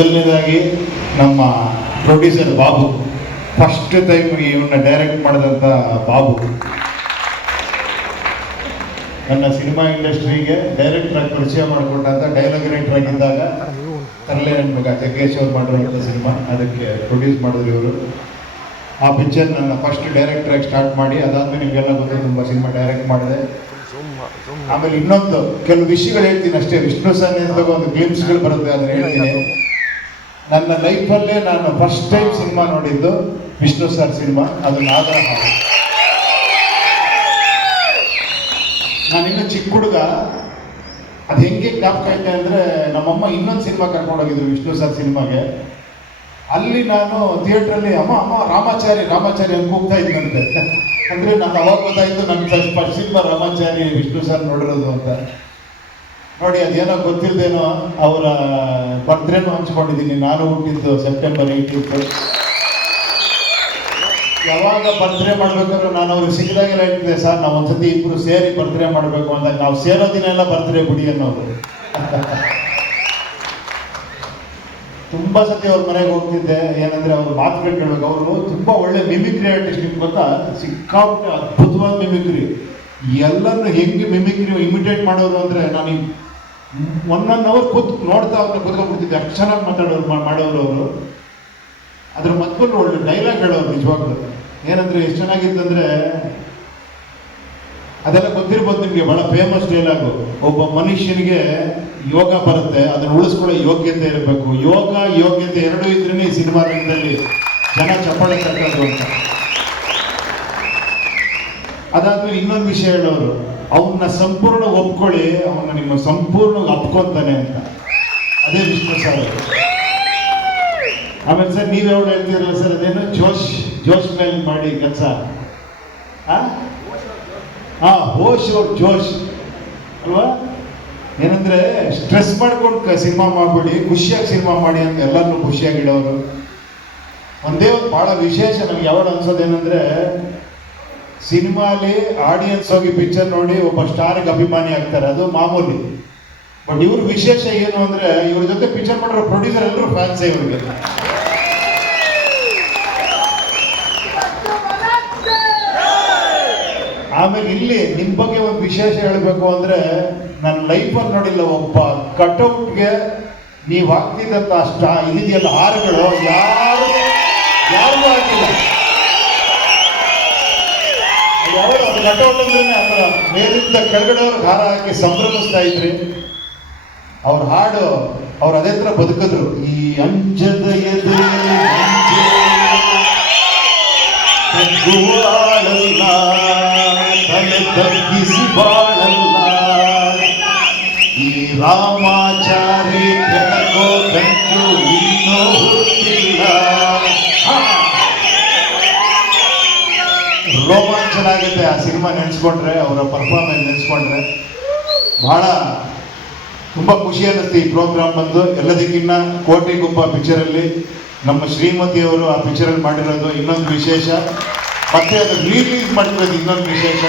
ಮೊದಲನೇದಾಗಿ ನಮ್ಮ producer Babu, first time ಇವನ್ನ ಡೈರೆಕ್ಟ್ ಮಾಡಿದಂಥ ಬಾಬು ನನ್ನ ಸಿನಿಮಾ ಇಂಡಸ್ಟ್ರಿಗೆ ಡೈರೆಕ್ಟರ್ ಆಗಿ ಪರಿಚಯ ಮಾಡಿಕೊಂಡಂತ ಡೈಲಾಗ್ ರೈಟರ್ ಆಗಿದ್ದಾಗ ತರಲೆ ನನ್ನ ಮಗ ಜಗ್ಗೇಶ್ ಅವ್ರು ಮಾಡಿರುವಂಥ ಸಿನಿಮಾ, ಅದಕ್ಕೆ ಪ್ರೊಡ್ಯೂಸ್ ಮಾಡಿದ್ರು ಇವರು. ಆ ಪಿಕ್ಚರ್ ನನ್ನ ಫಸ್ಟ್ ಡೈರೆಕ್ಟರ್ ಆಗಿ ಸ್ಟಾರ್ಟ್ ಮಾಡಿ ಅದಾದ್ಮೇಲೆ ನಿಮಗೆಲ್ಲ ಗೊತ್ತು ತುಂಬ ಸಿನಿಮಾ ಡೈರೆಕ್ಟ್ ಮಾಡಿದೆ. ಆಮೇಲೆ ಇನ್ನೊಂದು ಕೆಲವು ವಿಷಯಗಳು ಹೇಳ್ತೀನಿ ಅಷ್ಟೇ, ವಿಷ್ಣು ಸರ್ ಒಂದು ಗ್ಲಿಮ್ಸ್ಗಳು ಬರುತ್ತೆ ಅದನ್ನ ಹೇಳ್ತೀನಿ. ನನ್ನ ಲೈಫಲ್ಲೇ ನಾನು ಫಸ್ಟ್ ಟೈಮ್ ಸಿನಿಮಾ ನೋಡಿದ್ದು ವಿಷ್ಣು ಸರ್ ಸಿನಿಮಾ, ಅದು ನಾಗರ ಹಾವು. ನಾನಿನ್ನು ಚಿಕ್ಕ ಹುಡುಗ, ಅದು ಹೆಂಗೆ ಜ್ಞಾಪಕ ಐತೆ ಅಂದರೆ ನಮ್ಮಮ್ಮ ಇನ್ನೊಂದು ಸಿನಿಮಾ ಕರ್ಕೊಂಡೋಗಿದ್ರು ವಿಷ್ಣು ಸರ್ ಸಿನಿಮಾಗೆ. ಅಲ್ಲಿ ನಾನು ಥಿಯೇಟ್ರಲ್ಲಿ ಅಮ್ಮ ಅಮ್ಮ ರಾಮಾಚಾರಿ ರಾಮಾಚಾರಿ ಅಂತ ಕೂಗ್ತಾ ಇದ್ದಂತೆ. ಅಂದರೆ ನಾನು ಅವಾಗ ಗೊತ್ತಾಯಿತು ನನ್ನ first cinema Ramachari Vishnu sir ನೋಡಿರೋದು ಅಂತ. ನೋಡಿ ಅದೇನೋ ಗೊತ್ತಿಲ್ಲದೇನೋ ಅವರ ಬರ್ತ್ಡೇನೂ ಹಂಚ್ಕೊಂಡಿದ್ದೀನಿ. ನಾನು ಹುಟ್ಟಿದ್ದು ಸೆಪ್ಟೆಂಬರ್ 18. ಯಾವಾಗ ಬರ್ತ್ಡೇ ಮಾಡ್ಬೇಕಾದ್ರೂ ನಾನು ಅವ್ರಿಗೆ ಸಿಕ್ಕಿದಾಗೆಲ್ಲ ಹೇಳ್ತಿದ್ದೆ, ಸರ್ ನಾವು ಒಂದ್ಸತಿ ಇಬ್ಬರು ಸೇರಿ ಬರ್ತ್ಡೇ ಮಾಡಬೇಕು ಅಂತ. ನಾವು ಸೇರೋ ದಿನ ಎಲ್ಲ ಬರ್ತ್ಡೇ ಬಿಡಿ ಅನ್ನೋದು. ತುಂಬ ಸತಿ ಅವ್ರ ಮನೆಗೆ ಹೋಗ್ತಿದ್ದೆ, ಏನಂದ್ರೆ ಅವ್ರು ಮಾತುಗಳು ಕೇಳಬೇಕು. ಅವರು ತುಂಬ ಒಳ್ಳೆ ಮಿಮಿಕ್ರಿ ಆರ್ಟಿಸ್ಟ್, ನಿಮ್ಗೆ ಗೊತ್ತಾ, ಸಿಕ್ಕಾಪಟ್ಟೆ ಅದ್ಭುತವಾದ ಮಿಮಿಕ್ರಿ. ಎಲ್ಲರನ್ನು ಹೆಂಗೆ ಮಿಮಿಕ್ರಿ ಇಮಿಟೇಟ್ ಮಾಡೋರು ಅಂದರೆ ನಾನು 1 hour ನೋಡ್ತಾ ಅವ್ರನ್ನ ಕೂತ್ಕೊಂಡ್ಬಿಡ್ತಿದ್ದೆ. ಅಷ್ಟು ಚೆನ್ನಾಗಿ ಮಾಡೋರು ಅವರು. ಅದ್ರ ಮತ್ತೊಂದು ಒಳ್ಳೆ ಡೈಲಾಗ್ ಹೇಳೋರು ನಿಜವಾಗ್ಲು. ಏನಂದ್ರೆ ಎಷ್ಟು ಚೆನ್ನಾಗಿತ್ತಂದ್ರೆ, ಅದೆಲ್ಲ ಗೊತ್ತಿರ್ಬೋದು ನಿಮಗೆ, ಬಹಳ ಫೇಮಸ್ ಡೈಲಾಗು. ಒಬ್ಬ ಮನುಷ್ಯನಿಗೆ ಯೋಗ ಬರುತ್ತೆ, ಅದನ್ನು ಉಳಿಸ್ಕೊಳ್ಳೋ ಯೋಗ್ಯತೆ ಇರಬೇಕು. ಯೋಗ ಯೋಗ್ಯತೆ ಎರಡೂ ಇದ್ರೇನೆ ಈ ಸಿನಿಮಾ ರಂಗದಲ್ಲಿ ಜನ ಚಪ್ಪಾಳೆ ತಟ್ಟೋದು ಅಂತ. ಅದಾದ್ಮೇಲೆ ಇನ್ನೊಂದು ವಿಷಯ ಹೇಳೋರು, ಅವನ್ನ ಸಂಪೂರ್ಣ ಒಪ್ಕೊಳ್ಳಿ, ಅವನ್ನ ನಿಮ್ಮ ಸಂಪೂರ್ಣ ಅಪ್ಕೊಂತಾನೆ ಅಂತ. ಅದೇ ವಿಷ್ಣು ಸರ್. ಆಮೇಲೆ ಸರ್ ನೀವು ಯಾವಾಗ ಹೇಳ್ತೀರಲ್ಲ ಸರ್, ಅದೇನು ಜೋಶ್ ಮೇಲೆ ಮಾಡಿ ಕೆಲಸ. ಹೋಶ್ ಅವ್ರ ಜೋಶ್ ಅಲ್ವಾ? ಏನಂದ್ರೆ ಸ್ಟ್ರೆಸ್ ಮಾಡ್ಕೊಂಡು ಸಿನಿಮಾ ಮಾಡ್ಬಿಡಿ, ಖುಷಿಯಾಗಿ ಸಿನಿಮಾ ಮಾಡಿ ಅಂತ ಎಲ್ಲರನ್ನೂ ಖುಷಿಯಾಗಿಡೋರು. ಒಂದೇ ಒಂದು ಬಹಳ ವಿಶೇಷ ನಮ್ಗೆ ಯಾವಾಗ ಅನ್ಸೋದೇನಂದ್ರೆ, ಸಿನಿಮಾಲಿ ಆಡಿಯನ್ಸ್ ಹೋಗಿ ಪಿಕ್ಚರ್ ನೋಡಿ ಒಬ್ಬ ಸ್ಟಾರ್ಗೆ ಅಭಿಮಾನಿ ಆಗ್ತಾರೆ, ಅದು ಮಾಮೂಲಿ. ಬಟ್ ಇವ್ರ ವಿಶೇಷ ಏನು ಅಂದ್ರೆ, ಇವ್ರ ಜೊತೆ ಪಿಕ್ಚರ್ ಮಾಡಿರೋ ಪ್ರೊಡ್ಯೂಸರ್ ಎಲ್ಲರೂ ಫ್ಯಾನ್ಸೇ ಇವ್ರಿಗೆ. ಆಮೇಲೆ ಇಲ್ಲಿ ನಿಮ್ಮ ಬಗ್ಗೆ ಒಂದು ವಿಶೇಷ ಹೇಳಬೇಕು ಅಂದ್ರೆ, ನನ್ನ ಲೈಫಲ್ಲಿ ನೋಡಿಲ್ಲ ಒಬ್ಬ ಕಟ್ಔಟ್ಗೆ ನೀವು ಹಾಕ್ತಿದ್ದಂತ ಇದೆಯಲ್ಲ ಹಾರಗಳು ಯಾರಿಗೂ ಹಾಕಿಲ್ಲ. ಯಾರು ಅದು ಕಟ್ಔಟ್ ಅಂದ್ರೆ ಅದರ ಮೇಲಿಂದ ಕೆಳಗಡೆಯವ್ರಿಗೆ ಹಾರ ಹಾಕಿ ಸಂಭ್ರಮಿಸ್ತಾ ಇದ್ರಿ. ಅವ್ರ ಹಾಡು ಅವ್ರು ಅದೇ ತರ ಬದುಕಿದ್ರು. ಈ ಅಂಜದ ತಗ್ಗುವಾಳಲ್ಲ, ತಲೆ ತಗ್ಗಿಸಿ ಬಾಳಲ್ಲ, ಈ ರಾಮಾಚಾರಿ ಕೆಳಗೋ ಗಂಟು ಇನ್ನೂ ಹುಟ್ಟಿಲ್ಲ. ರೋಮಾಂಚನ ಆಗುತ್ತೆ ಆ ಸಿನಿಮಾ ನೆನೆಸ್ಕೊಂಡ್ರೆ, ಅವರ ಪರ್ಫಾರ್ಮೆನ್ಸ್ ನೆನೆಸ್ಕೊಂಡ್ರೆ. ಬಹಳ ತುಂಬ ಖುಷಿ ಅನ್ನಿಸ್ತು ಈ ಪ್ರೋಗ್ರಾಮ್ ಬಂದು. ಎಲ್ಲದಕ್ಕಿನ್ನ ಕೋಟೆಗುಬ್ಬ ಪಿಕ್ಚರಲ್ಲಿ ನಮ್ಮ ಶ್ರೀಮತಿಯವರು ಆ ಪಿಕ್ಚರಲ್ಲಿ ಮಾಡಿರೋದು ಇನ್ನೊಂದು ವಿಶೇಷ. ಮತ್ತೆ ಅದು ರಿಲೀಸ್ ಮಾಡಿರೋದು ಇನ್ನೊಂದು ವಿಶೇಷ.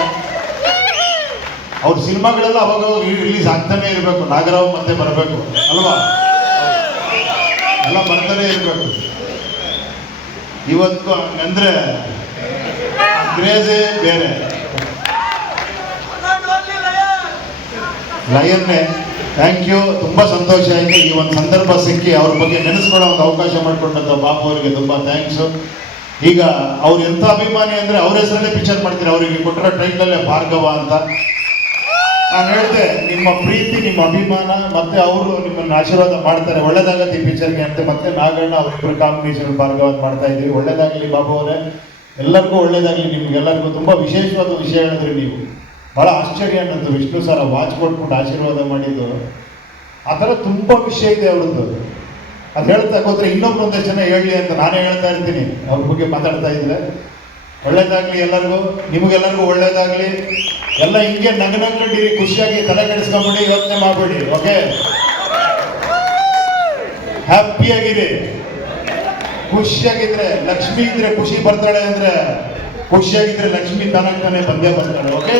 ಅವ್ರ ಸಿನಿಮಾಗಳೆಲ್ಲ ಅವಾಗ ರಿಲೀಸ್ ಆಗ್ತಾನೆ ಇರಬೇಕು. ನಾಗರಾವ್ ಮತ್ತೆ ಬರಬೇಕು ಅಲ್ವಾ? ಎಲ್ಲ ಬರ್ತಾನೆ ಇರಬೇಕು. ಇವತ್ತು ಅಂದ್ರೆ ಕ್ರೇಜೇ ಬೇರೆ. ಲಯನ್ನೇ ಥ್ಯಾಂಕ್ ಯು, ತುಂಬ ಸಂತೋಷ ಆಯಿತು ಈ ಒಂದು ಸಂದರ್ಭ ಸಿಕ್ಕಿ ಅವ್ರ ಬಗ್ಗೆ ನೆನೆಸ್ಕೊಳ್ಳೋ ಒಂದು ಅವಕಾಶ ಮಾಡಿಕೊಂಡಂಥ ಬಾಬು ಅವರಿಗೆ ತುಂಬ ಥ್ಯಾಂಕ್ಸು. ಈಗ ಅವ್ರು ಎಂಥ ಅಭಿಮಾನಿ ಅಂದರೆ ಅವ್ರ ಹೆಸರಲ್ಲೇ ಪಿಕ್ಚರ್ ಮಾಡ್ತೀರಿ. ಅವರಿಗೆ ಕೊಟ್ಟಿರೋ ಟೈಟ್ಲಲ್ಲೇ ಭಾರ್ಗವ ಅಂತ. ನಾನು ಹೇಳಿದೆ, ನಿಮ್ಮ ಪ್ರೀತಿ, ನಿಮ್ಮ ಅಭಿಮಾನ ಮತ್ತೆ ಅವರು ನಿಮ್ಮನ್ನು ಆಶೀರ್ವಾದ ಮಾಡ್ತಾರೆ, ಒಳ್ಳೇದಾಗತ್ತೆ ಈ ಪಿಕ್ಚರ್ಗೆ ಅಂತ. ಮತ್ತೆ ನಾಗಣ್ಣ ಅವರಿಬ್ಬರು ಕಾಂಬಿನೇಷನ್ ಭಾರ್ಗವ ಮಾಡ್ತಾ ಇದ್ದೀವಿ. ಒಳ್ಳೇದಾಗಲಿ ಬಾಬು ಅವರೇ, ಎಲ್ಲರಿಗೂ ಒಳ್ಳೇದಾಗಲಿ. ನಿಮ್ಗೆಲ್ಲರಿಗೂ ತುಂಬ ವಿಶೇಷವಾದ ವಿಷಯ ಹೇಳಿದ್ರಿ ನೀವು. ಭಾಳ ಆಶ್ಚರ್ಯ ಅನ್ನೋದು, ವಿಷ್ಣು ಸರ್ ವಾಚ್ ಕೊಟ್ಬಿಟ್ಟು ಆಶೀರ್ವಾದ ಮಾಡಿದ್ದು. ಆ ಥರ ತುಂಬ ವಿಷಯ ಇದೆ ಅವ್ರದ್ದು. ಅದು ಹೇಳ್ತಾ ಹೋದ್ರೆ ಇನ್ನೊಬ್ರು ಒಂದಷ್ಟು ಜನ ಹೇಳಲಿ ಅಂತ ನಾನೇ ಹೇಳ್ತಾ ಇರ್ತೀನಿ ಅವ್ರ ಬಗ್ಗೆ ಮಾತಾಡ್ತಾ ಇದ್ರೆ. ಒಳ್ಳೇದಾಗಲಿ ಎಲ್ಲರಿಗೂ, ನಿಮಗೆಲ್ಲರಿಗೂ ಒಳ್ಳೇದಾಗಲಿ. ಎಲ್ಲ ಹಿಂಗೆ ನಗನಗ್ಕೊಂಡಿರಿ, ಖುಷಿಯಾಗಿ ತಲೆ ಕೆಡಿಸ್ಕೊಂಬಿಡಿ, ಯೋಚನೆ ಮಾಡಬೇಡಿ. ಓಕೆ, ಹ್ಯಾಪಿಯಾಗಿರಿ, ಖುಷಿಯಾಗಿದ್ರೆ. ಲಕ್ಷ್ಮಿ ಇದ್ರೆ ಖುಷಿ ಬರ್ತಾಳೆ ಅಂದ್ರೆ, ಖುಷಿಯಾಗಿದ್ರೆ ಲಕ್ಷ್ಮಿ ತಾನಾಗ್ತಾನೆ ಬಂದೇ ಬರ್ತಾಳೆ. ಓಕೆ.